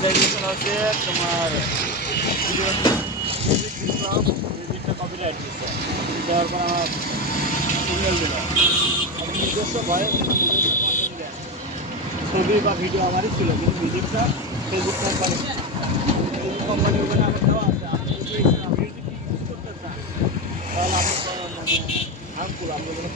গিয়েছিল হচ্ছে তোমার মিউজিকটা কপিরাইট দিচ্ছে দেওয়ার পর ছবি বা ভিডিও আমারই ছিল কিন্তু মিউজিকটা ফেসবুক কোম্পানি ফেসবুক কোম্পানি ওখানে আমার দেওয়া আছে আপনি যদি মিউজিক ইউজ মানে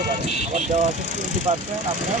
পারে আবার দেওয়া আছে টোয়েন্টি পার্সেন্ট আপনার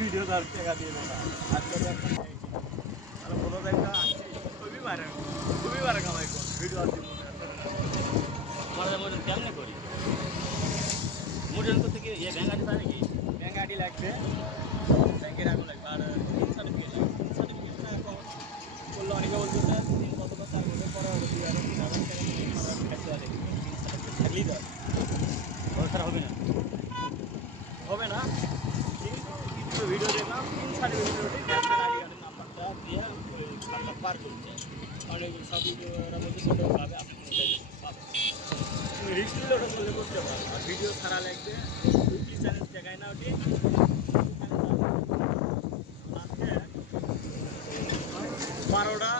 ভিডিও তার টাকা দিয়ে না আজকে আর বলো একটা খুবই মারে খুবই মারে কামাই কর। ভিডিও আর দিব আমাদের মোটর কেমনে করি? মোটর করতে কি ইয়ে ব্যাঙ্ক আছে নাকি? ব্যাংক আইডি লাগবে। ব্যাংকের আগুন লাগবে। আর তিন সার্টিফিকেট লাগবে। তিন সার্টিফিকেট না এখন বলল অনেকে বলছে স্যার তিন কত বা চার বছর পরে হবে? দুই হাজার তিন হাজার টাকা পারি থাকলেই তো ভরসা হবে না হবে না কিছু ভিডিও দেখলাম, তিন সার্টিফিকেট ওঠে ক্যান্সার আইডি কার্ডের নাম্বারটা দিয়ে খাতা পার করছে। কারণ এগুলো সব ভিডিওরা বলছে সেটাও পাবে, আপনি তুমি রিস্ক নিলে ওটা করলে করতে পারো। আর ভিডিও দুটি বারোটা